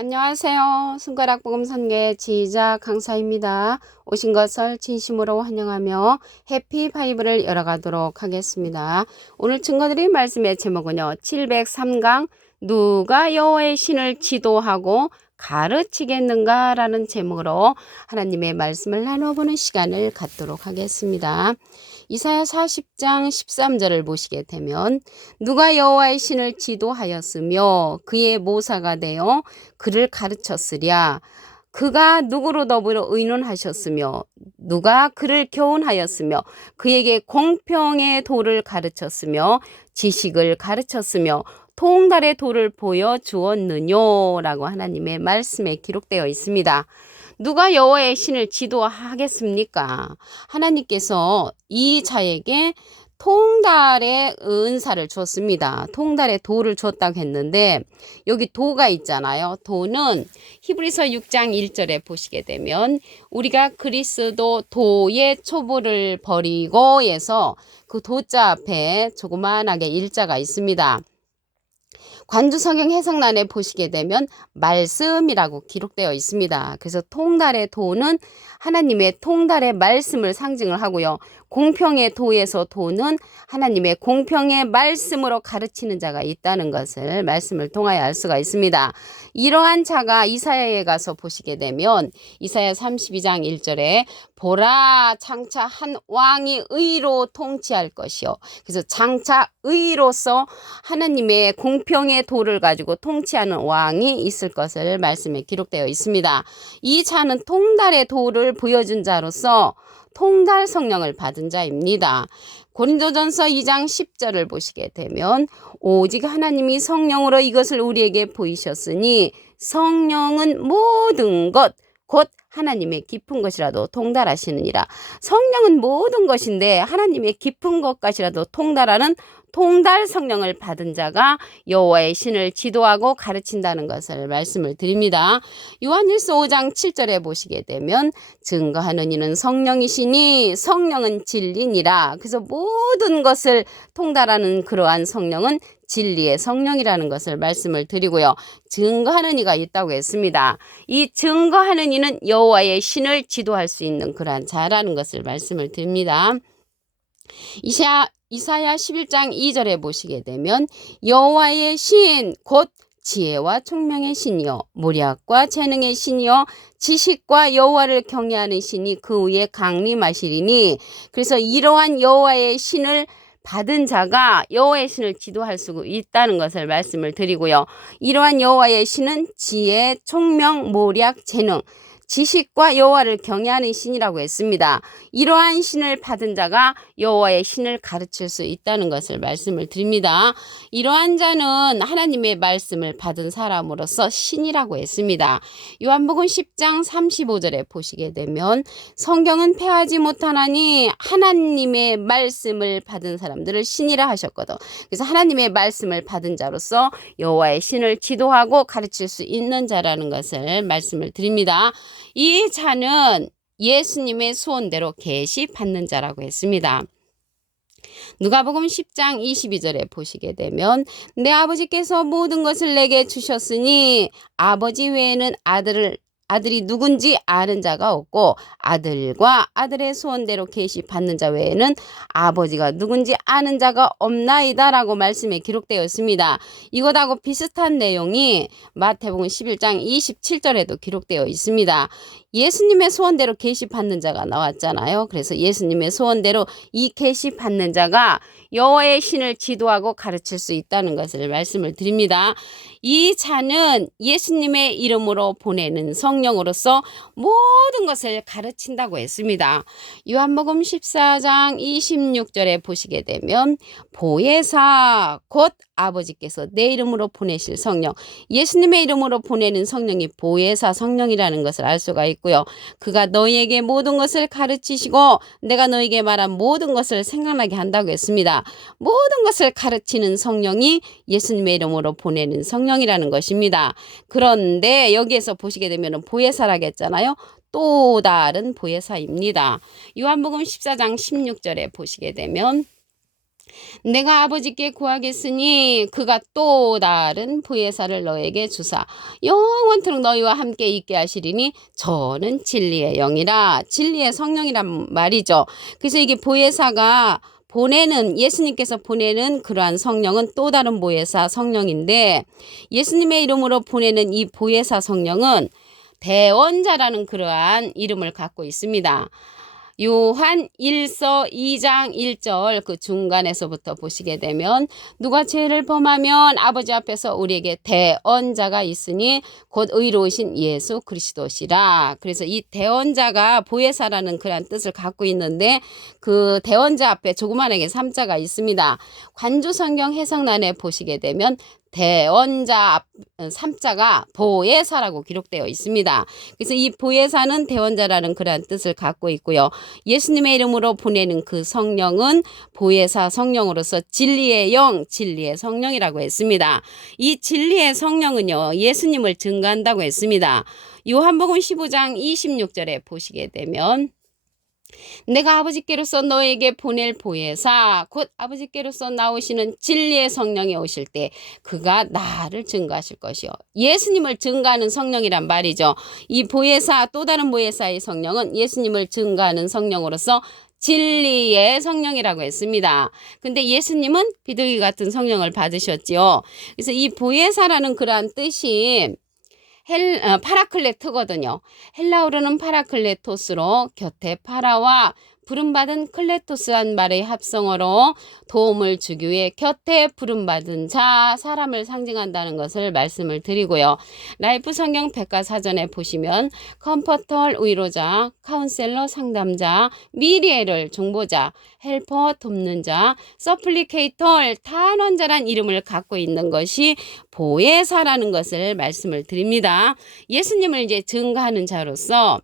안녕하세요. 손가락 복음 선계 지휘자 강사입니다. 오신 것을 진심으로 환영하며 해피 바이블을 열어가도록 하겠습니다. 오늘 증거드릴 말씀의 제목은요. 703강 누가 여호와의 신을 지도하고 가르치겠는가 라는 제목으로 하나님의 말씀을 나눠보는 시간을 갖도록 하겠습니다. 이사야 40장 13절을 보시게 되면 누가 여호와의 신을 지도하였으며 그의 모사가 되어 그를 가르쳤으랴. 그가 누구로 더불어 의논하셨으며 누가 그를 교훈하였으며 그에게 공평의 도를 가르쳤으며 지식을 가르쳤으며 통달의 도를 보여주었느뇨라고 하나님의 말씀에 기록되어 있습니다. 누가 여호와의 신을 지도하겠습니까? 하나님께서 이 자에게 통달의 은사를 주었습니다. 통달의 도를 주었다고 했는데 여기 도가 있잖아요. 도는 히브리서 6장 1절에 보시게 되면 우리가 그리스도 도의 초보를 버리고 해서 그 도자 앞에 조그만하게 일자가 있습니다. 관주성경 해석란에 보시게 되면 말씀이라고 기록되어 있습니다. 그래서 통달의 도는 하나님의 통달의 말씀을 상징을 하고요. 공평의 도에서 도는 하나님의 공평의 말씀으로 가르치는 자가 있다는 것을 말씀을 통하여 알 수가 있습니다. 이러한 자가 이사야에 가서 보시게 되면 이사야 32장 1절에 보라 장차 한 왕이 의로 통치할 것이요. 그래서 장차 의로서 하나님의 공평의 도를 가지고 통치하는 왕이 있을 것을 말씀에 기록되어 있습니다. 이 자는 통달의 도를 보여준 자로서 통달 성령을 받은 자입니다. 고린도전서 2장 10절을 보시게 되면 오직 하나님이 성령으로 이것을 우리에게 보이셨으니 성령은 모든 것 곧 하나님의 깊은 것이라도 통달하시느니라. 성령은 모든 것인데 하나님의 깊은 것까지라도 통달하는 통달 성령을 받은 자가 여호와의 신을 지도하고 가르친다는 것을 말씀을 드립니다. 요한일서 5장 7절에 보시게 되면 증거하는 이는 성령이시니 성령은 진리니라. 그래서 모든 것을 통달하는 그러한 성령은 진리의 성령이라는 것을 말씀을 드리고요. 증거하는 이가 있다고 했습니다. 이 증거하는 이는 여호와의 신을 지도할 수 있는 그러한 자라는 것을 말씀을 드립니다. 이사야 11장 2절에 보시게 되면 여호와의 신 곧 지혜와 총명의 신이요 모략과 재능의 신이요 지식과 여호와를 경외하는 신이 그 위에 강림하시리니. 그래서 이러한 여호와의 신을 받은 자가 여호와의 신을 지도할 수 있다는 것을 말씀을 드리고요. 이러한 여호와의 신은 지혜, 총명, 모략, 재능, 지식과 여호와를 경외하는 신이라고 했습니다. 이러한 신을 받은 자가 여호와의 신을 가르칠 수 있다는 것을 말씀을 드립니다. 이러한 자는 하나님의 말씀을 받은 사람으로서 신이라고 했습니다. 요한복음 10장 35절에 보시게 되면 성경은 패하지 못하나니 하나님의 말씀을 받은 사람들을 신이라 하셨거든. 그래서 하나님의 말씀을 받은 자로서 여호와의 신을 지도하고 가르칠 수 있는 자라는 것을 말씀을 드립니다. 이 자는 예수님의 소원대로 계시 받는 자라고 했습니다. 누가복음 10장 22절에 보시게 되면 내 아버지께서 모든 것을 내게 주셨으니 아버지 외에는 아들이 누군지 아는 자가 없고 아들과 아들의 소원대로 계시 받는 자 외에는 아버지가 누군지 아는 자가 없나이다 라고 말씀에 기록되어 있습니다. 이것하고 비슷한 내용이 마태복음 11장 27절에도 기록되어 있습니다. 예수님의 소원대로 계시 받는 자가 나왔잖아요. 그래서 예수님의 소원대로 이 계시 받는 자가 여호와의 신을 지도하고 가르칠 수 있다는 것을 말씀을 드립니다. 이 자는 예수님의 이름으로 보내는 성령으로서 모든 것을 가르친다고 했습니다. 요한복음 14장 26절에 보시게 되면 보혜사 곧 아버지께서 내 이름으로 보내실 성령, 예수님의 이름으로 보내는 성령이 보혜사 성령이라는 것을 알 수가 있고요. 그가 너희에게 모든 것을 가르치시고 내가 너희에게 말한 모든 것을 생각나게 한다고 했습니다. 모든 것을 가르치는 성령이 예수님의 이름으로 보내는 성령이라는 것입니다. 그런데 여기에서 보시게 되면 보혜사라고 했잖아요. 또 다른 보혜사입니다. 요한복음 14장 16절에 보시게 되면 내가 아버지께 구하겠으니 그가 또 다른 보혜사를 너에게 주사 영원토록 너희와 함께 있게 하시리니 저는 진리의 영이라. 진리의 성령이란 말이죠. 그래서 이게 보혜사가 보내는, 예수님께서 보내는 그러한 성령은 또 다른 보혜사 성령인데, 예수님의 이름으로 보내는 이 보혜사 성령은 대언자라는 그러한 이름을 갖고 있습니다. 요한 1서 2장 1절 그 중간에서부터 보시게 되면, 누가 죄를 범하면 아버지 앞에서 우리에게 대언자가 있으니 곧 의로우신 예수 그리스도시라. 그래서 이 대언자가 보혜사라는 그런 뜻을 갖고 있는데, 그 대언자 앞에 조그만하게 3자가 있습니다. 관조성경 해석란에 보시게 되면 대언자 3자가 보혜사라고 기록되어 있습니다. 그래서 이 보혜사는 대언자라는 그러한 뜻을 갖고 있고요. 예수님의 이름으로 보내는 그 성령은 보혜사 성령으로서 진리의 영, 진리의 성령이라고 했습니다. 이 진리의 성령은요, 예수님을 증거한다고 했습니다. 요한복음 15장 26절에 보시게 되면, 내가 아버지께로서 너에게 보낼 보혜사 곧 아버지께로서 나오시는 진리의 성령이 오실 때 그가 나를 증거하실 것이요. 예수님을 증거하는 성령이란 말이죠. 이 보혜사, 또 다른 보혜사의 성령은 예수님을 증거하는 성령으로서 진리의 성령이라고 했습니다. 근데 예수님은 비둘기 같은 성령을 받으셨지요. 그래서 이 보혜사라는 그러한 뜻이 파라클레토거든요. 헬라어로는 파라클레토스로 곁에 파라와 부름받은 클레토스한 말의 합성어로 도움을 주기 위해 곁에 부름받은 자, 사람을 상징한다는 것을 말씀을 드리고요. 라이프 성경 백과사전에 보시면 컴포터 위로자, 카운셀러 상담자, 미리에를 중보자, 헬퍼 돕는 자, 서플리케이터 탄원자란 이름을 갖고 있는 것이 보혜사라는 것을 말씀을 드립니다. 예수님을 이제 증거하는 자로서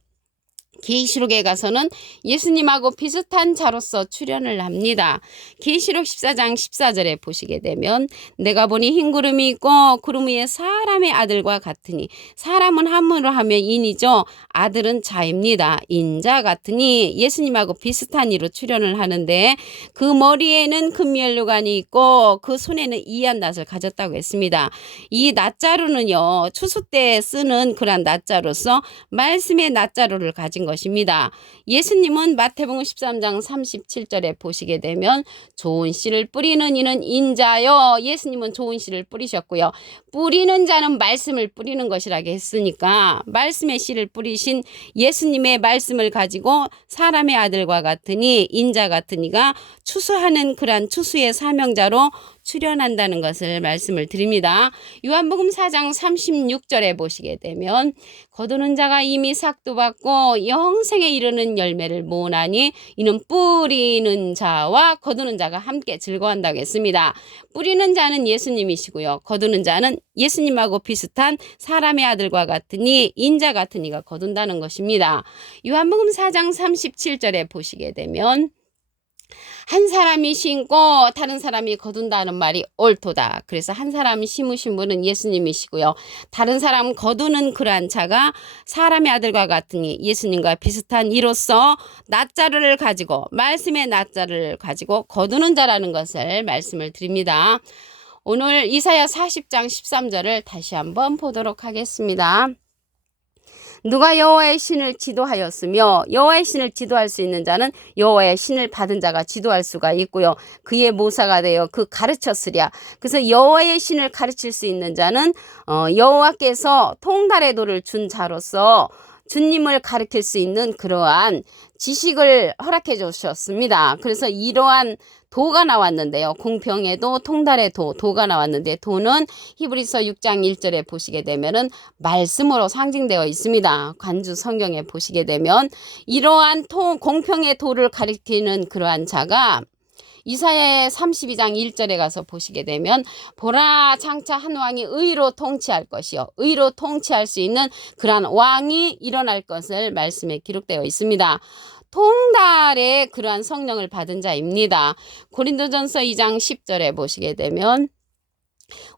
계시록에 가서는 예수님하고 비슷한 자로서 출연을 합니다. 계시록 14장 14절에 보시게 되면, 내가 보니 흰 구름이 있고 구름 위에 사람의 아들과 같으니, 사람은 한문으로 하면 인이죠. 아들은 자입니다. 인자 같으니 예수님하고 비슷한 이로 출연을 하는데, 그 머리에는 금면류관이 있고 그 손에는 이한 낫을 가졌다고 했습니다. 이 낫자루는요, 추수 때 쓰는 그런 낫자루로서 말씀의 낫자루를 가진 것입니다. 예수님은 마태복음 13장 37절에 보시게 되면, 좋은 씨를 뿌리는 이는 인자요. 예수님은 좋은 씨를 뿌리셨고요. 뿌리는 자는 말씀을 뿌리는 것이라고 했으니까 말씀의 씨를 뿌리신 예수님의 말씀을 가지고 사람의 아들과 같으니, 인자 같으니가 추수하는 그러한 추수의 사명자로 출연한다는 것을 말씀을 드립니다. 요한복음 4장 36절에 보시게 되면, 거두는 자가 이미 삭도 받고 영생에 이르는 열매를 모으나니 이는 뿌리는 자와 거두는 자가 함께 즐거워한다고 했습니다. 뿌리는 자는 예수님이시고요. 거두는 자는 예수님하고 비슷한 사람의 아들과 같으니, 인자 같으니가 거둔다는 것입니다. 요한복음 4장 37절에 보시게 되면, 한 사람이 심고 다른 사람이 거둔다는 말이 옳도다. 그래서 한 사람이 심으신 분은 예수님이시고요. 다른 사람 거두는 그러한 자가 사람의 아들과 같으니 예수님과 비슷한 이로써 낫자를 가지고, 말씀의 낫자를 가지고 거두는 자라는 것을 말씀을 드립니다. 오늘 이사야 40장 13절을 다시 한번 보도록 하겠습니다. 누가 여호와의 신을 지도하였으며, 여호와의 신을 지도할 수 있는 자는 여호와의 신을 받은 자가 지도할 수가 있고요. 그의 모사가 되어 그 가르쳤으랴. 그래서 여호와의 신을 가르칠 수 있는 자는 여호와께서 통달의 도를 준 자로서 주님을 가르칠 수 있는 그러한 지식을 허락해 주셨습니다. 그래서 이러한 도가 나왔는데요. 공평의 도, 통달의 도, 도가 나왔는데, 도는 히브리서 6장 1절에 보시게 되면은 말씀으로 상징되어 있습니다. 관주 성경에 보시게 되면 이러한 공평의 도를 가리키는 그러한 자가 이사야 32장 1절에 가서 보시게 되면, 보라 장차 한 왕이 의로 통치할 것이요, 의로 통치할 수 있는 그러한 왕이 일어날 것을 말씀에 기록되어 있습니다. 통달의 그러한 성령을 받은 자입니다. 고린도전서 2장 10절에 보시게 되면,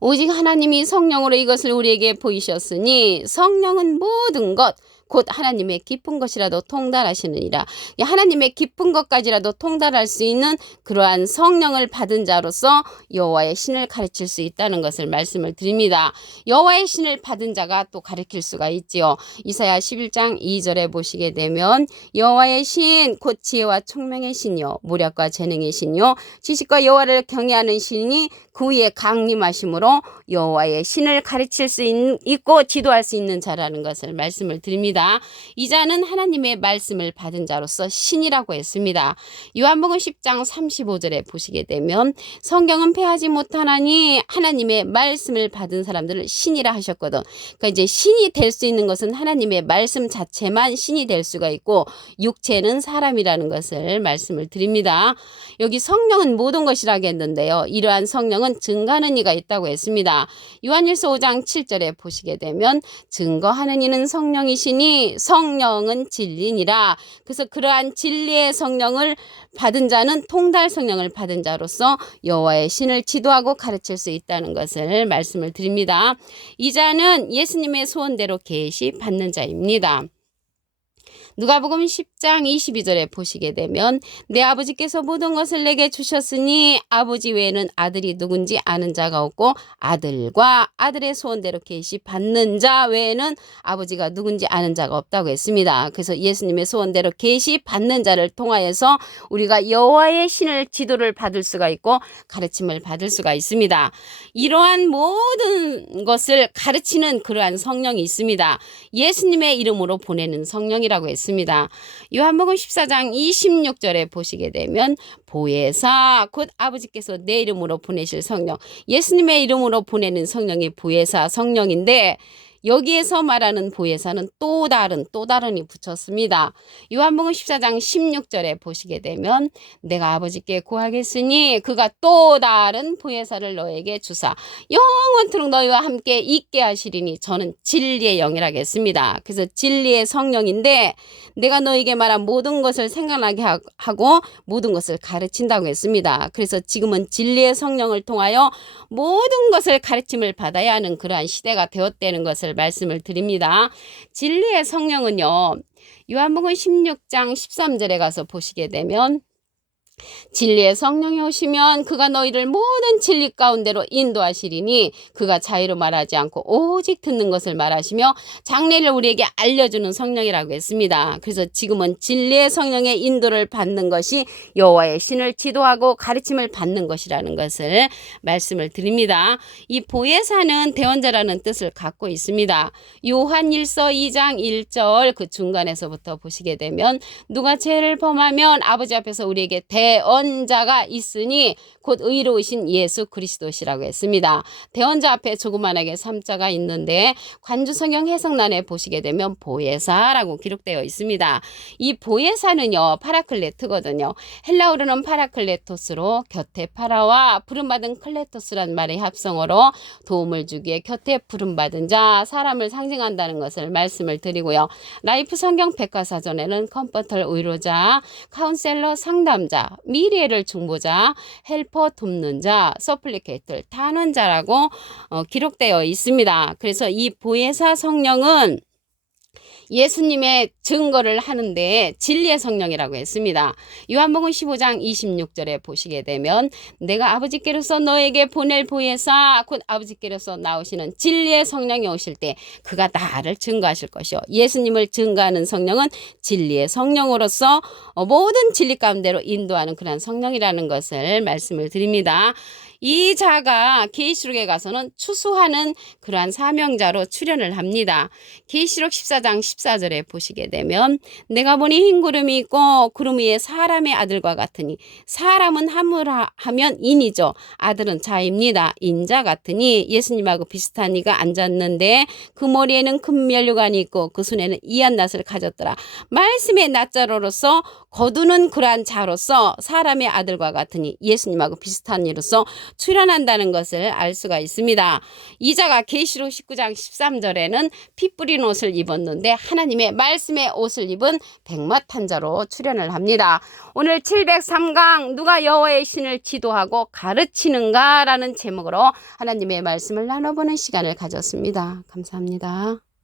오직 하나님이 성령으로 이것을 우리에게 보이셨으니 성령은 모든 것 곧 하나님의 깊은 것이라도 통달하시느니라. 하나님의 깊은 것까지라도 통달할 수 있는 그러한 성령을 받은 자로서 여호와의 신을 가르칠 수 있다는 것을 말씀을 드립니다. 여호와의 신을 받은 자가 또 가르칠 수가 있지요. 이사야 11장 2절에 보시게 되면 여호와의 신 곧 지혜와 총명의 신이요 무력과 재능의 신이요 지식과 여호와를 경외하는 신이 그 위에 강림하심으로 여호와의 신을 가르칠 수 있고 지도할 수 있는 자라는 것을 말씀을 드립니다. 이 자는 하나님의 말씀을 받은 자로서 신이라고 했습니다. 요한복음 10장 35절에 보시게 되면 성경은 패하지 못하나니 하나님의 말씀을 받은 사람들을 신이라 하셨거든. 그러니까 이제 신이 될 수 있는 것은 하나님의 말씀 자체만 신이 될 수가 있고 육체는 사람이라는 것을 말씀을 드립니다. 여기 성령은 모든 것이라고 했는데요. 이러한 성령은 증거하는 이가 있다고 했습니다. 요한일서 5장 7절에 보시게 되면 증거하는 이는 성령이시니 성령은 진리니라. 그래서 그러한 진리의 성령을 받은 자는 통달 성령을 받은 자로서 여호와의 신을 지도하고 가르칠 수 있다는 것을 말씀을 드립니다. 이 자는 예수님의 소원대로 계시 받는 자입니다. 누가복음 10장 22절에 보시게 되면 내 아버지께서 모든 것을 내게 주셨으니 아버지 외에는 아들이 누군지 아는 자가 없고 아들과 아들의 소원대로 계시 받는 자 외에는 아버지가 누군지 아는 자가 없다고 했습니다. 그래서 예수님의 소원대로 계시 받는 자를 통하여서 우리가 여호와의 신을 지도를 받을 수가 있고 가르침을 받을 수가 있습니다. 이러한 모든 것을 가르치는 그러한 성령이 있습니다. 예수님의 이름으로 보내는 성령이라고 했습니다. 요한복음 14장 26절에 보시게 되면 보혜사 곧 아버지께서 내 이름으로 보내실 성령, 예수님의 이름으로 보내는 성령이 보혜사 성령인데 여기에서 말하는 보혜사는 또 다른이 붙였습니다. 요한복음 14장 16절에 보시게 되면 내가 아버지께 구하겠으니 그가 또 다른 보혜사를 너에게 주사 영원토록 너희와 함께 있게 하시리니 저는 진리의 영이라고 했습니다. 그래서 진리의 성령인데 내가 너에게 말한 모든 것을 생각나게 하고 모든 것을 가르친다고 했습니다. 그래서 지금은 진리의 성령을 통하여 모든 것을 가르침을 받아야 하는 그러한 시대가 되었다는 것을 말씀을 드립니다. 진리의 성령은요. 요한복음 16장 13절에 가서 보시게 되면 진리의 성령이 오시면 그가 너희를 모든 진리 가운데로 인도하시리니 그가 자유로 말하지 않고 오직 듣는 것을 말하시며 장래를 우리에게 알려주는 성령이라고 했습니다. 그래서 지금은 진리의 성령의 인도를 받는 것이 여호와의 신을 지도하고 가르침을 받는 것이라는 것을 말씀을 드립니다. 이 보혜사는 대언자라는 뜻을 갖고 있습니다. 요한일서 2장 1절 그 중간에서부터 보시게 되면 누가 죄를 범하면 아버지 앞에서 우리에게 대언자가 있으니 곧 의로우신 예수 그리스도시라고 했습니다. 대언자 앞에 조그만하게 3자가 있는데 관주성경 해석란에 보시게 되면 보혜사라고 기록되어 있습니다. 이 보혜사는요 파라클레트거든요. 헬라어로는 파라클레토스로 곁에 파라와 부름받은 클레토스란 말의 합성어로 도움을 주기에 곁에 부름받은 자 사람을 상징한다는 것을 말씀을 드리고요. 라이프 성경 백과사전에는 컴포터 의로자, 카운셀러 상담자, 미래를 중보자, 헬퍼 돕는 자, 서플리케이터 탄원자라고 기록되어 있습니다. 그래서 이 보혜사 성령은 예수님의 증거를 하는데 진리의 성령이라고 했습니다. 요한복음 15장 26절에 보시게 되면 내가 아버지께로서 너에게 보낼 보혜사 곧 아버지께로서 나오시는 진리의 성령이 오실 때 그가 나를 증거하실 것이요. 예수님을 증거하는 성령은 진리의 성령으로서 모든 진리 가운데로 인도하는 그런 성령이라는 것을 말씀을 드립니다. 이 자가 계시록에 가서는 추수하는 그러한 사명자로 출연을 합니다. 계시록 14장 14절에 보시게 되면 내가 보니 흰 구름이 있고 구름 위에 사람의 아들과 같으니 사람은 하면 인이죠. 아들은 자입니다. 인자 같으니 예수님하고 비슷한 이가 앉았는데 그 머리에는 큰 면류관이 있고 그 손에는 이한 낫을 가졌더라. 말씀의 낫자로로서 거두는 그러한 자로서 사람의 아들과 같으니 예수님하고 비슷한 이로서 출현한다는 것을 알 수가 있습니다. 이 자가 계시록 19장 13절에는 피 뿌린 옷을 입었는데 하나님의 말씀의 옷을 입은 백마탄 자로 출현을 합니다. 오늘 703강 누가 여호와의 신을 지도하고 가르치는가 라는 제목으로 하나님의 말씀을 나눠보는 시간을 가졌습니다. 감사합니다.